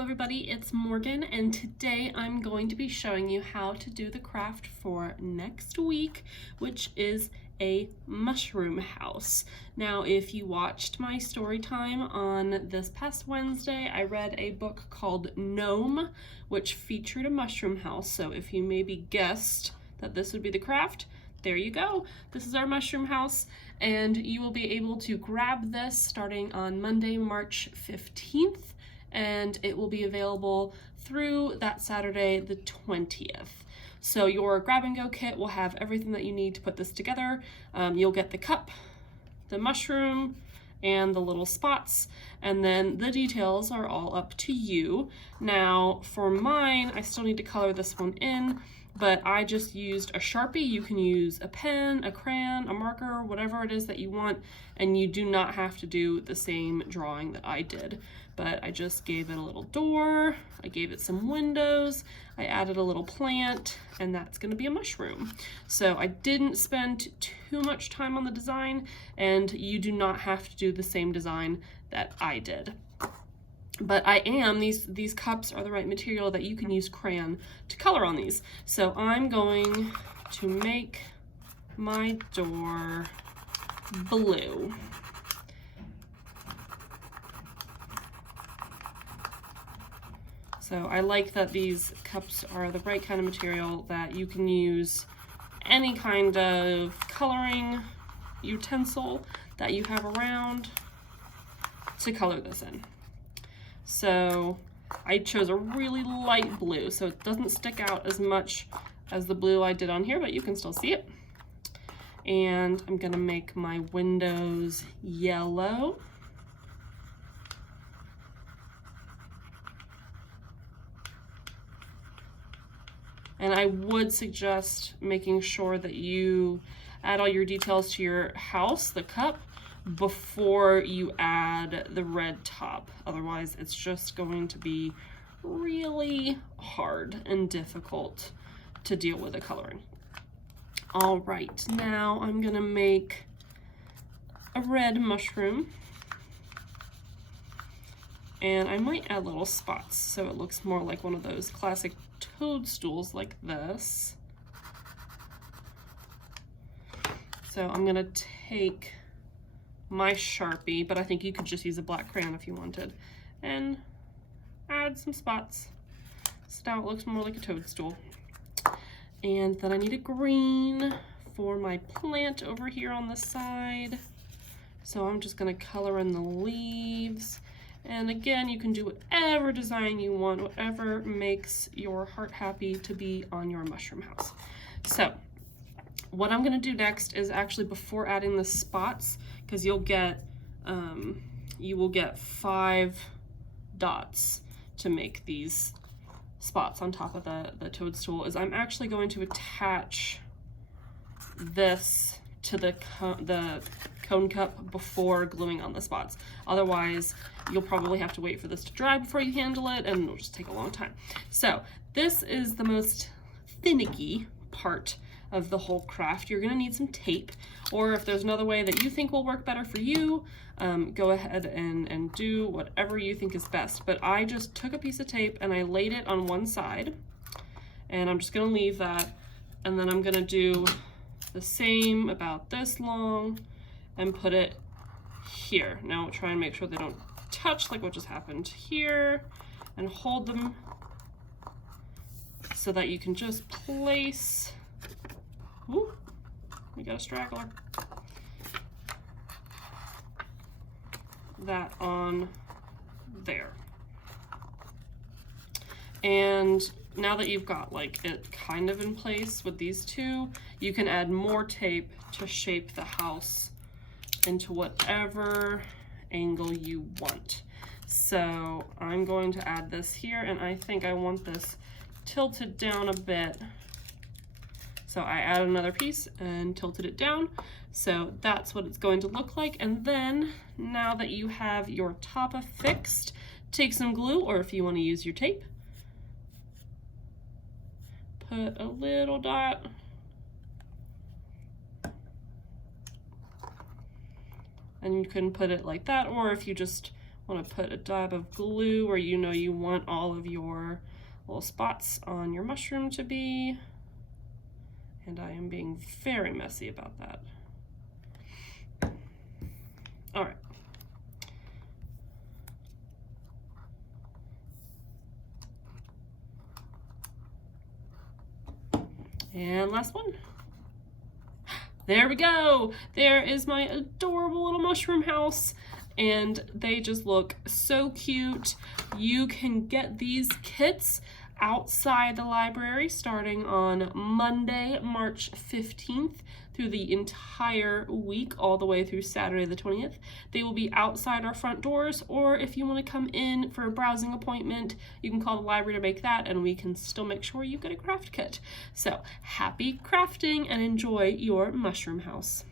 everybody, it's Morgan, and today I'm going to be showing you how to do the craft for next week, which is a mushroom house. Now, if you watched my story time on this past Wednesday, I read a book called Gnome, which featured a mushroom house. So if you maybe guessed that this would be the craft, there you go. This is our mushroom house, and you will be able to grab this starting on Monday, March 15th. And it will be available through that Saturday, the 20th. So your grab and go kit will have everything that you need to put this together. You'll get the cup, the mushroom, and the little spots, and then the details are all up to you. Now for mine, I still need to color this one in, but I just used a Sharpie. You can use a pen, a crayon, a marker, whatever it is that you want, and you do not have to do the same drawing that I did. But I just gave it a little door, I gave it some windows, I added a little plant, and that's gonna be a mushroom. So I didn't spend too much time on the design, and you do not have to do the same design that I did. But these cups are the right material that you can use crayon to color on these. So I'm going to make my door blue. So I like that these cups are the right kind of material that you can use any kind of coloring utensil that you have around to color this in. So I chose a really light blue, so it doesn't stick out as much as the blue I did on here, but you can still see it. And I'm gonna make my windows yellow. And I would suggest making sure that you add all your details to your house, the cup, before you add the red top. Otherwise, it's just going to be really hard and difficult to deal with the coloring. All right, now I'm gonna make a red mushroom. And I might add little spots so it looks more like one of those classic toadstools like this. So I'm gonna take my Sharpie, but I think you could just use a black crayon if you wanted, and add some spots. So now it looks more like a toadstool. And then I need a green for my plant over here on the side. So I'm just gonna color in the leaves. And again, you can do whatever design you want, whatever makes your heart happy to be on your mushroom house. So what I'm gonna do next is actually, before adding the spots, because you will get 5 dots to make these spots on top of the toadstool, is I'm actually going to attach this to the cone cup before gluing on the spots. Otherwise, you'll probably have to wait for this to dry before you handle it, and it'll just take a long time. So this is the most finicky part of the whole craft. You're gonna need some tape, or if there's another way that you think will work better for you, go ahead and do whatever you think is best. But I just took a piece of tape and I laid it on one side, and I'm just gonna leave that, and then I'm gonna do the same about this long and put it here. Now try and make sure they don't touch like what just happened here, and hold them so that you can just place, ooh, we got a straggler, that on there. And now that you've got like it kind of in place with these two, you can add more tape to shape the house into whatever angle you want. So I'm going to add this here, and I think I want this tilted down a bit. So I added another piece and tilted it down. So that's what it's going to look like. And then now that you have your top affixed, take some glue, or if you want to use your tape, put a little dot and you can put it like that, or if you just Want to put a dab of glue where you know you want all of your little spots on your mushroom to be. And I am being very messy about that. All right. And last one. There we go. There is my adorable little mushroom house. And they just look so cute. You can get these kits outside the library starting on Monday, March 15th through the entire week, all the way through Saturday the 20th. They will be outside our front doors, or if you want to come in for a browsing appointment, you can call the library to make that, and we can still make sure you get a craft kit. So happy crafting and enjoy your mushroom house.